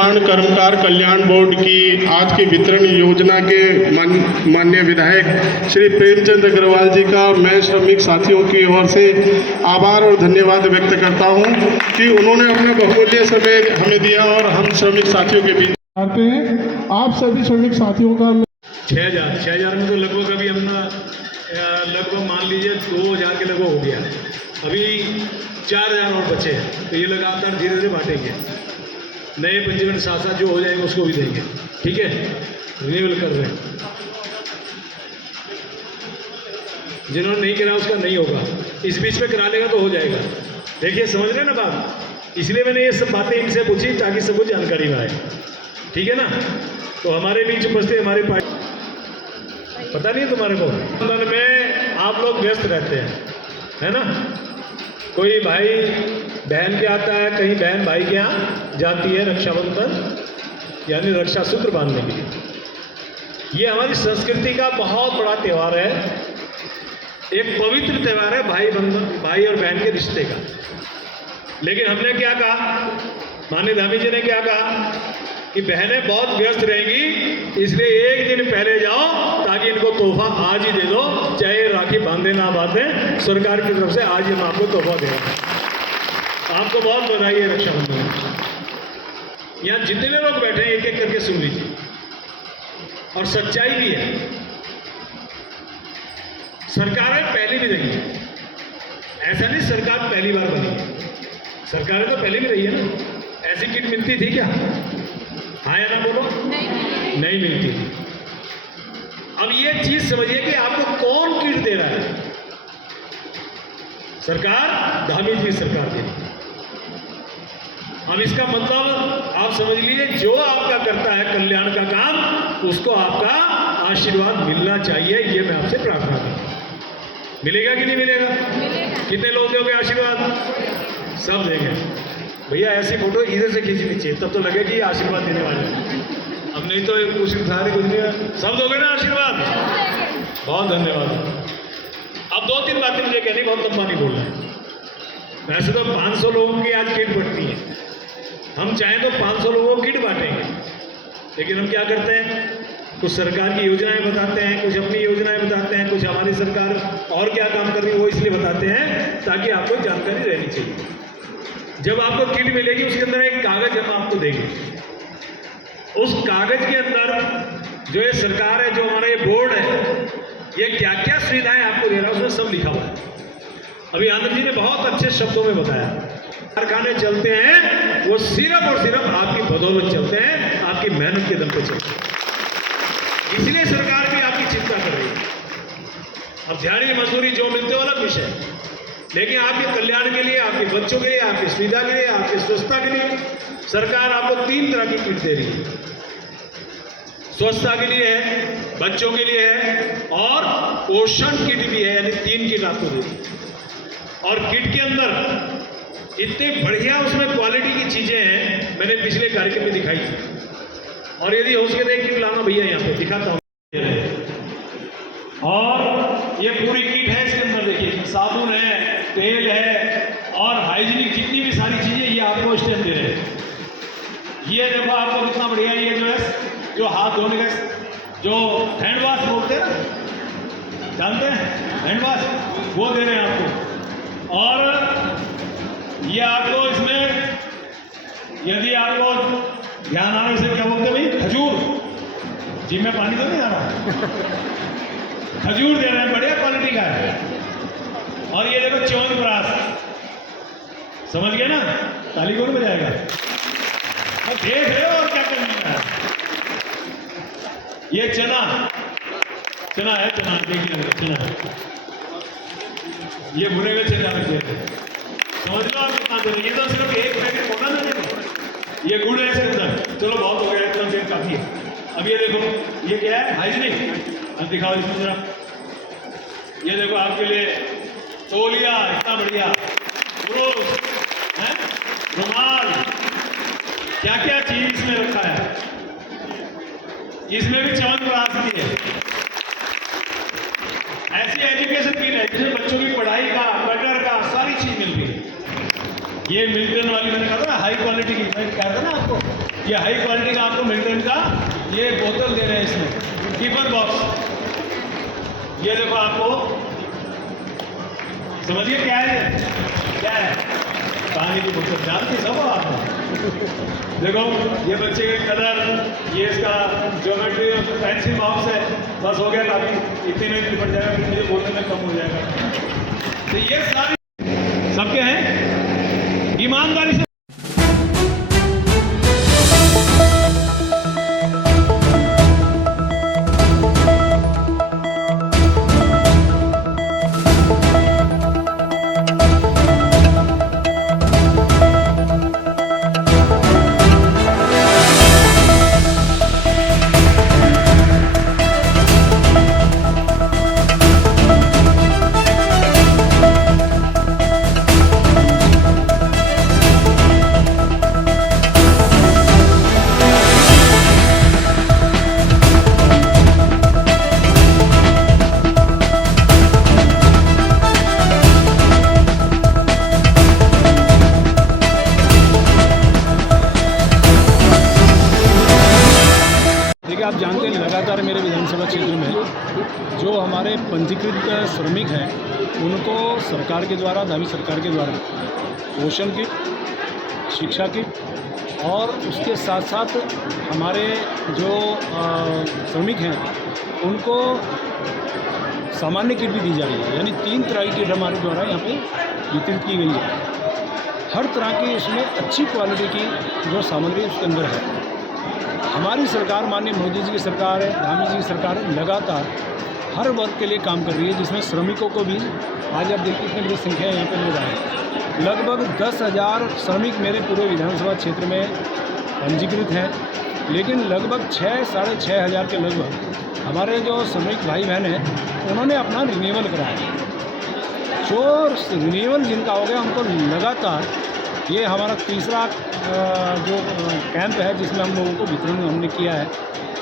निर्माण कर्मकार कल्याण बोर्ड की आज की वितरण योजना के माननीय विधायक श्री प्रेमचंद अग्रवाल जी का मैं श्रमिक साथियों की ओर से आभार और धन्यवाद व्यक्त करता हूं कि उन्होंने अपना बहुमूल्य समय हमें दिया और हम श्रमिक साथियों के बीच करते हैं। आप सभी श्रमिक साथियों का 6,000 में तो लगभग अभी हमने लगभग मान लीजिए 2,000 के लगभग हो गया। अभी 4,000 और बचे हैं, तो ये लगातार धीरे धीरे बांटेंगे। नए पंजीकरण साथ साथ जो हो जाएगा उसको भी देंगे। ठीक है, रिन्यूअल कर रहे हैं। जिन्होंने नहीं करा उसका नहीं होगा, इस बीच में करा लेगा तो हो जाएगा। देखिए, समझ रहे ना बात, इसलिए मैंने ये सब बातें इनसे पूछी ताकि सबको जानकारी में आए। ठीक है ना। तो हमारे बीच उपस्थित हमारे पार्टी, पता नहीं है तुम्हारे को, आंदोलन में आप लोग व्यस्त रहते हैं, है ना। कोई भाई बहन के आता है, कहीं बहन भाई के यहाँ जाती है रक्षाबंधन यानी रक्षा सूत्र बांधने के लिए। ये हमारी संस्कृति का बहुत बड़ा त्यौहार है, एक पवित्र त्यौहार है भाई और बहन के रिश्ते का। लेकिन हमने क्या कहा, माननीय धामी जी ने क्या कहा कि बहनें बहुत व्यस्त रहेंगी, इसलिए एक दिन पहले जाओ ताकि इनको तोहफा आज ही दे दो, चाहे राखी बांधे ना बांधे, सरकार की तरफ से आज ही हम आपको तोहफा दे रहे हैं। आपको बहुत बधाई है रक्षाबंधन। यहाँ जितने लोग बैठे हैं एक एक करके सुन लीजिए, और सच्चाई भी है। सरकारें पहले भी रही है, ऐसा नहीं सरकार पहली बार बनी है, सरकारें तो पहले भी रही है ना। ऐसी किट मिलती थी क्या? हाँ या ना बोलो? नहीं मिलती। अब ये चीज समझिए कि आपको कौन किट दे रहा है। सरकार, धामी जी सरकार दे रही है। अब इसका मतलब आप समझ लीजिए, जो आपका करता है कल्याण का काम, उसको आपका आशीर्वाद मिलना चाहिए। ये मैं आपसे प्रार्थना करता हूं। मिलेगा कि नहीं मिलेगा? कितने लोग दोगे आशीर्वाद? सब देंगे। भैया ऐसी फोटो इधर से खींचनी चाहिए, तब तो लगे कि ये आशीर्वाद देने वाले हैं। अब नहीं तो कुछ सारे कुछ नहीं। सब दोगे ना आशीर्वाद? बहुत धन्यवाद। अब 2-3 बातें मुझे कहनी, बहुत लंबा नहीं बोलना है। वैसे तो 500 लोगों की आज किट बढ़ती है, हम चाहें तो 500 लोगों को किट बांटेंगे, लेकिन हम क्या करते हैं, कुछ सरकार की योजनाएं बताते हैं, कुछ अपनी योजनाएं बताते हैं, कुछ हमारी सरकार और क्या काम कर रही है वो इसलिए बताते हैं ताकि आपको जानकारी रहनी चाहिए। जब आपको किट मिलेगी उसके अंदर एक कागज हम आपको देंगे। उस कागज के अंदर जो ये सरकार है, जो हमारा ये बोर्ड है, ये क्या क्या सुविधाएं आपको दे रहा है उसमें सब लिखा हुआ है। अभी आनंद जी ने बहुत अच्छे शब्दों में बताया। कारखाने चलते हैं वो सिर्फ और सिर्फ आपकी बदौलत चलते हैं, आपकी मेहनत के दम पे चलते हैं। इसलिए सरकार भी आपकी चिंता कर रही है। अब दिहाड़ी मजदूरी जो मिलते हो अलग विषय, लेकिन आपके कल्याण के लिए, आपके बच्चों के लिए, आपकी सुविधा के लिए, आपकी स्वच्छता के लिए सरकार आपको 3 तरह की किट दे रही है। स्वच्छता के लिए है, बच्चों के लिए है, और पोषण किट भी है, यानी 3 किट आपको दे रही है। और किट के अंदर इतनी बढ़िया उसमें क्वालिटी की चीजें हैं, मैंने पिछले कार्यक्रम में दिखाई थी। और यदि हो सके तो एक किट लाना भैया, यहाँ पे दिखाता हूँ। और ये पूरी किट है, इसके अंदर देखिए साबुन है, तेल है, और हाइजीनिक जितनी भी सारी चीजें ये आपको स्टेप दे रहे हैं। ये देखो आपको कितना बढ़िया, ये जो है जो हाथ धोने का जो हैंड वॉश बोलते हैं ना, जानते हैं हैंड वॉश, वो दे रहे हैं आपको। और ये आपको इसमें यदि आपको ध्यान आ रहा है, इसे क्या बोलते हैं भाई, खजूर। जी में पानी तो नहीं आ रहा, खजूर दे रहे हैं, बढ़िया क्वालिटी का है। और ये देखो च्यवनप्राश, समझ गए ना, ताली कौन बजाएगा? अब देख रहे हो और क्या करना है। ये चना है, चना देखिए, चना है, ये भुने हुए चना रख देते हैं। समझ लो आप कितना दे रहे हैं। ये तो सिर्फ एक पैकेट होगा ना, देखो ये गुड़ है इसके अंदर। चलो बहुत हो गया, इतना देर काफी है। अब ये देखो ये क्या है, हाइजीनिक। अब दिखाओ इसमें जरा, ये देखो आपके लिए तौलिया, इतना बढ़िया, ब्रश है, रुमाल, क्या क्या चीज इसमें रखा है। इसमें भी च्यवनप्राश भी है। ऐसी एजुकेशन किट है जिसमें बच्चों की पढ़ाई का, कटर का, सारी चीज मिलती है। ये मिल्टन वाली मैंने कहा था ना, हाई क्वालिटी की, मैं कहा था ना आपको, ये हाई क्वालिटी का आपको मिल्टन का ये बोतल दे रहे हैं इसमें, टिफिन बॉक्स। ये देखो आपको, समझिए क्या है, क्या है, पानी की बोतल जानते सब हो आप। देखो ये बच्चे के कलर, ये इसका ज्योमेट्री पेंसिल बॉक्स है, बस हो गया, काफ़ी इतने में निपट जाएगा, फिर मुझे बोलने में कम हो जाएगा। तो ये सारी सबके हैं, ईमानदारी से। आप जानते हैं लगातार मेरे विधानसभा क्षेत्र में जो हमारे पंजीकृत श्रमिक हैं उनको सरकार के द्वारा, दावी सरकार के द्वारा पोषण किट, शिक्षा किट और उसके साथ साथ हमारे जो श्रमिक हैं उनको सामान्य किट भी दी जा रही है। यानी 3 तरह की किट हमारे द्वारा यहाँ पे वितरित की गई है। हर तरह की इसमें अच्छी क्वालिटी की जो सामग्री उसके अंदर है। हमारी सरकार, माननीय मोदी जी की सरकार है, धामी जी की सरकार है, लगातार हर वर्ग के लिए काम कर रही है, जिसमें श्रमिकों को भी आज आप देखिए कितनी बड़ी संख्या यहाँ पर लोग आए। लगभग 10,000 श्रमिक मेरे पूरे विधानसभा क्षेत्र में पंजीकृत हैं, लेकिन लगभग 6,000 साढ़े 6,000 के लगभग हमारे जो श्रमिक भाई बहन हैं उन्होंने अपना रिन्यूअल कराया। जो रिन्यूअल जिनका हो गया उनको लगातार, ये हमारा तीसरा जो कैंप है जिसमें हम लोगों को वितरण हमने किया है।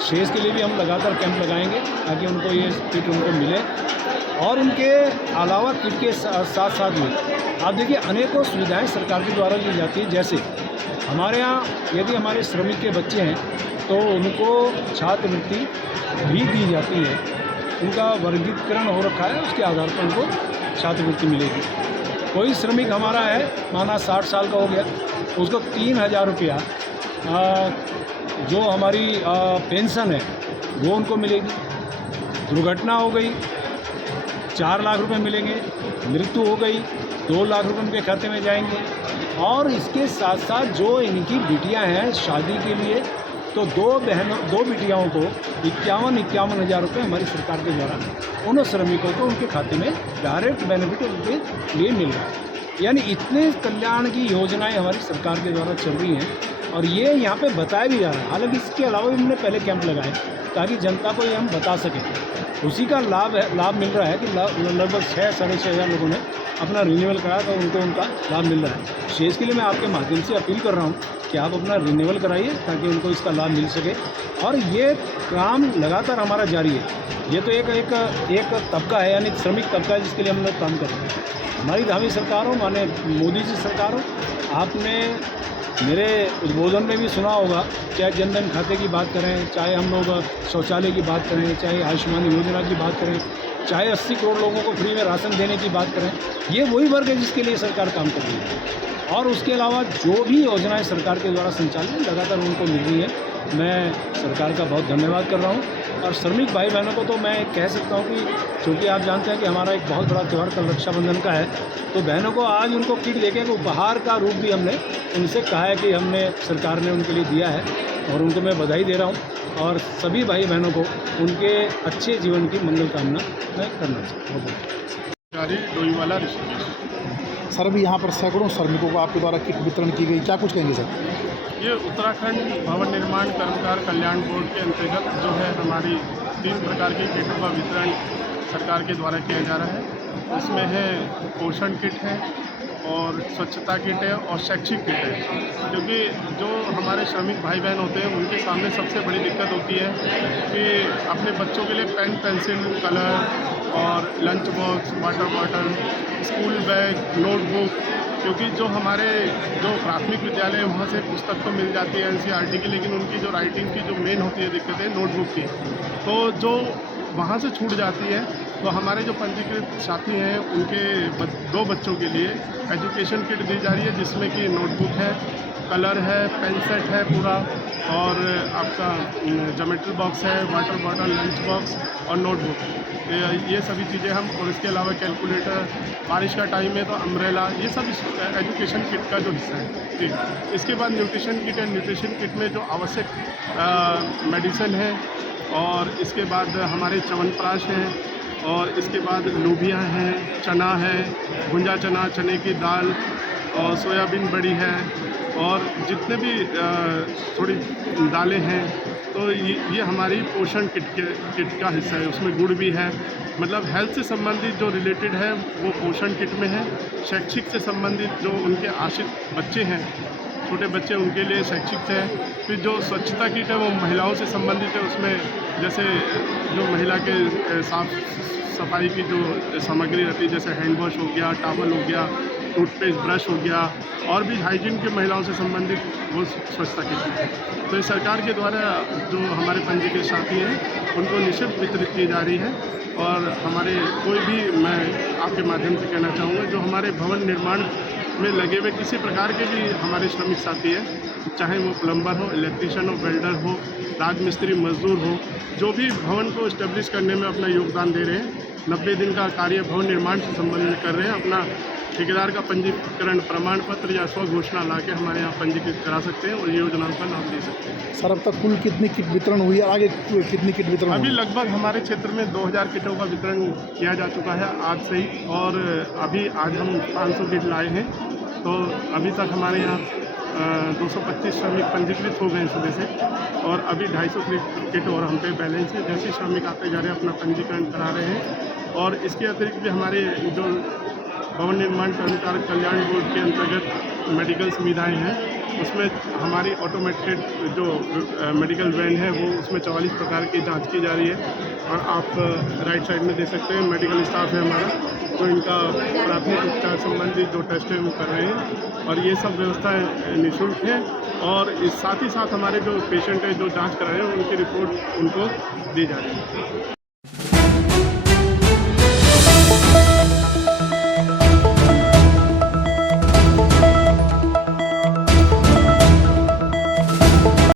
शेष के लिए भी हम लगातार कैंप लगाएंगे ताकि उनको ये किट उनको मिले। और उनके अलावा किट के साथ साथ भी आप देखिए अनेकों सुविधाएं सरकार के द्वारा दी जाती है। जैसे हमारे यहाँ यदि हमारे श्रमिक के बच्चे हैं तो उनको छात्रवृत्ति भी दी जाती है। उनका वर्गीकरण हो रखा है, उसके आधार पर उनको छात्रवृत्ति मिलेगी। कोई श्रमिक हमारा है माना 60 साल का हो गया, उसको 3,000 रुपया जो हमारी पेंशन है वो उनको मिलेगी। दुर्घटना हो गई 4 लाख रुपए मिलेंगे, मृत्यु हो गई 2 लाख रुपए उनके खाते में जाएंगे। और इसके साथ साथ जो इनकी बिटियां हैं शादी के लिए, तो 2 बिटियाओं को 51 हज़ार रुपये हमारी सरकार के द्वारा उन श्रमिकों को उनके खाते में डायरेक्ट बेनिफिट उनके लिए मिल रहा है। यानी इतने कल्याण की योजनाएं हमारी सरकार के द्वारा चल रही हैं और ये यहाँ पे बताया भी जा रहा है। हालांकि इसके अलावा भी हमने पहले कैंप लगाए ताकि जनता को ये हम बता सकें। उसी का लाभ मिल रहा है कि लगभग 6,000 साढ़े 6,000 लोगों ने अपना रिन्यूअल कराया तो उनको उनका लाभ मिल रहा है। शेष के लिए मैं आपके माध्यम से अपील कर रहा हूँ कि आप अपना रिन्यूअल कराइए ताकि उनको इसका लाभ मिल सके। और ये काम लगातार हमारा जारी है। ये तो एक तबका है, यानी श्रमिक तबका है जिसके लिए हम लोग काम कर रहे हैं। हमारी धामी सरकार हो, माने मोदी जी सरकार हो, आपने मेरे उद्बोधन में भी सुना होगा, चाहे जनधन खाते की बात करें, चाहे हम लोग शौचालय की बात करें, चाहे आयुष्मान योजना की बात करें, चाहे 80 करोड़ लोगों को फ्री में राशन देने की बात करें, ये वही वर्ग है जिसके लिए सरकार काम कर रही है। और उसके अलावा जो भी योजनाएं सरकार के द्वारा संचालित लगातार उनको मिल रही है, मैं सरकार का बहुत धन्यवाद कर रहा हूँ। और श्रमिक भाई बहनों को तो मैं कह सकता हूँ कि क्योंकि आप जानते हैं कि हमारा एक बहुत बड़ा त्यौहार कल रक्षाबंधन का है, तो बहनों को आज उनको किट देके एक उपहार का रूप भी हमने उनसे कहा है कि हमने सरकार ने उनके लिए दिया है और उनको मैं बधाई दे रहा हूँ। और सभी भाई बहनों को उनके अच्छे जीवन की मंगल कामना मैं करना चाहता हूँ। सर अभी यहाँ पर सैकड़ों श्रमिकों को आपके द्वारा किट वितरण की गई, क्या कुछ कहेंगे सर? ये उत्तराखंड भवन निर्माण कर्मकार कल्याण बोर्ड के अंतर्गत जो है हमारी 3 प्रकार की किटों का वितरण सरकार के द्वारा किया जा रहा है। इसमें है पोषण किट है और स्वच्छता किट है और शैक्षिक किट है। क्योंकि जो हमारे श्रमिक भाई बहन होते हैं उनके सामने सबसे बड़ी दिक्कत होती है कि अपने बच्चों के लिए पेन, पेंसिल, कलर और lunch box, water bottle, school bag, notebook क्योंकि जो हमारे जो प्राथमिक विद्यालय है वहाँ से पुस्तक तो मिल जाती है एनसीईआरटी की, लेकिन उनकी जो राइटिंग की जो मेन होती है दिक्कत है नोटबुक की, तो जो वहाँ से छूट जाती है। तो हमारे जो पंजीकृत साथी हैं उनके 2 बच्चों के लिए एजुकेशन किट दी जा रही है, जिसमें कि नोटबुक है, कलर है, पेन सेट है पूरा, और आपका ज्योमेट्री बॉक्स है, वाटर बॉटल, लंच बॉक्स और नोटबुक, ये सभी चीज़ें हम, और इसके अलावा कैलकुलेटर, बारिश का टाइम है तो अम्ब्रेला, ये सब इस एजुकेशन किट का जो हिस्सा है। ठीक, इसके बाद न्यूट्रिशन किट है। न्यूट्रिशन किट में जो आवश्यक मेडिसिन है, और इसके बाद हमारे च्यवनप्राश हैं, और इसके बाद लोबिया हैं, चना है, भुंजा चना, चने की दाल, और सोयाबीन बड़ी है, और जितने भी थोड़ी दालें हैं, तो ये हमारी पोषण किट का हिस्सा है। उसमें गुड़ भी है, मतलब हेल्थ से संबंधित जो रिलेटेड है वो पोषण किट में है। शैक्षिक से संबंधित जो उनके आश्रित बच्चे हैं, छोटे बच्चे, उनके लिए शैक्षिक है। फिर जो स्वच्छता किट है वो महिलाओं से संबंधित है। उसमें जैसे जो महिला के साफ सफाई की जो सामग्री रहती है, जैसे हैंड वॉश हो गया, टॉवल हो गया, टूथपेस्ट, ब्रश हो गया, और भी हाइजीन के महिलाओं से संबंधित वो स्वच्छता किट है। तो ये सरकार के द्वारा जो हमारे पंजीकृत साथी हैं उनको निःशुल्क वितरित की जा रही है। और हमारे कोई भी, मैं आपके माध्यम से कहना चाहूँगा, जो हमारे भवन निर्माण में लगे हुए किसी प्रकार के भी हमारे श्रमिक साथी हैं, चाहे वो प्लम्बर हो, इलेक्ट्रीशियन हो, वेल्डर हो, राजमिस्त्री मजदूर हो, जो भी भवन को इस्टेब्लिश करने में अपना योगदान दे रहे हैं, 90 दिन का कार्य भवन निर्माण से संबंध में कर रहे हैं, अपना ठेकेदार का पंजीकरण प्रमाण पत्र या स्व घोषणा ला के हमारे यहाँ पंजीकृत करा सकते हैं और योजनाओं का लाभ ले सकते हैं। सर, अब तक कुल कितनी किट वितरण हुई है, आगे कितनी किट वितरण अभी होगी? लगभग हमारे क्षेत्र में 2000 किटों का वितरण किया जा चुका है आज से ही, और अभी आज हम 500 किट लाए हैं। तो अभी तक हमारे यहाँ 225 श्रमिक पंजीकृत हो गए सुबह से, और अभी 250 किट और हम पे बैलेंस है। जैसे श्रमिक आते जा रहे हैं अपना पंजीकरण करा रहे हैं। और इसके अतिरिक्त भी हमारे जो भवन निर्माण कर्मचारी कल्याण बोर्ड के अंतर्गत मेडिकल सुविधाएं हैं, उसमें हमारी ऑटोमेटेड जो मेडिकल वैन है वो, उसमें 44 प्रकार की जांच की जा रही है। और आप राइट साइड में देख सकते हैं मेडिकल स्टाफ है हमारा, तो इनका प्राथमिक उपचार संबंधी जो टेस्ट है वो कर रहे हैं। और ये सब व्यवस्थाएं निःशुल्क है। और इस साथ ही साथ हमारे जो पेशेंट है जो जांच करा रहे हैं उनकी रिपोर्ट उनको दी जा रही है।